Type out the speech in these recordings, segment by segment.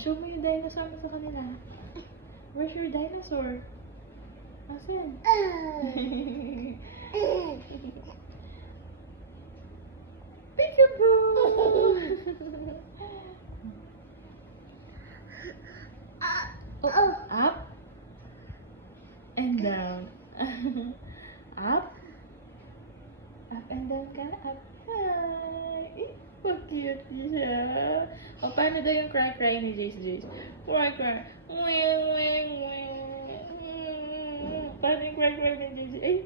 show mo yung dinosaur mo sa kanila. Where's your dinosaur? Asan? Peekaboo! Oh, up and down. Up. Up and down ka. Up. Hi. Eh, cute siya. O, paano daw yung cry ni Jace? Cry. Paano yung cry ni Jace? Ay,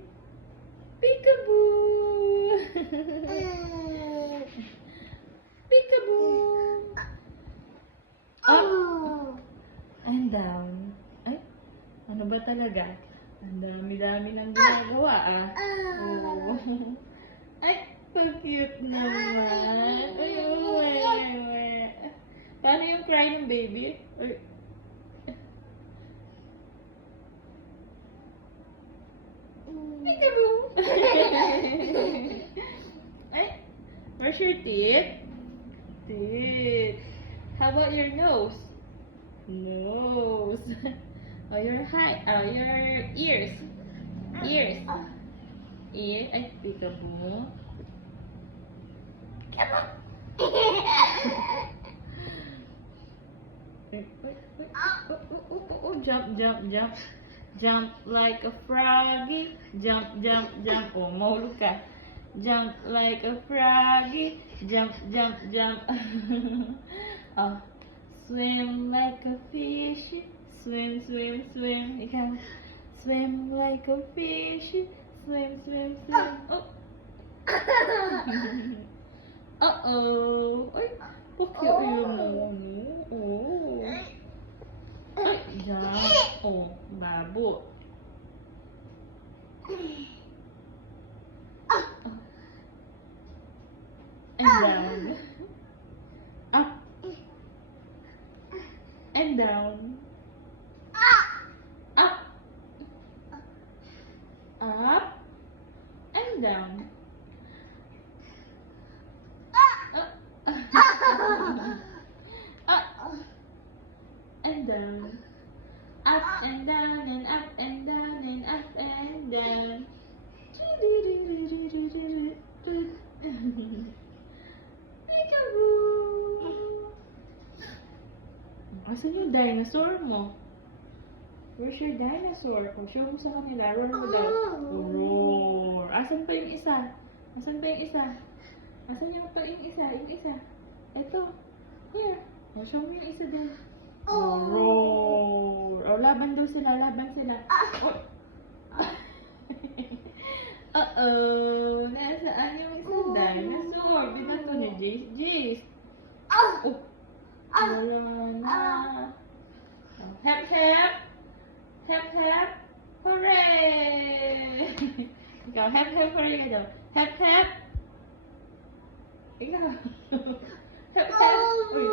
peekaboo! Peekaboo! Up and down. Ay, ano ba talaga? Ang dami-dami ng ginagawa, ah. Oh. Ay, cute naman. Uy. Paano yung cry ng baby? Uy. Peekaboo! Ay, where's your teeth? Teeth. How about your nose? Nose. Oh, your ears. Ears. Ear. Ay, peekaboo. Jump. Jump like a froggy. Jump. Oh, mahulog ka. Jump like a froggy. Jump. Oh, swim like a fish. Swim. Ikaw. Swim like a fish. Swim. Oh. Uh-oh. Ay, cute yun mo. Oh. Ay, jump. Oh, babo. And down. Up. And down. Up. Up. And down. Up and down. Up and down and up and down and up and down. Peekaboo! Asan yung dinosaur mo? Where's your dinosaur? Kung show mo sa kanila, roar mo daw. Roar. Asan pa yung isa? Asan yung isa? Yung isa. Ito. Here. Show mo yung isa din. Roar. O, laban sila. Oh. Uh-oh. Nasaan yung isang dinosaur? Binato ni Jace. Oh. Wala na. Hep. Hooray! Ikaw, hep, hooray ka daw. Hep. Ikaw. Hep. Uy.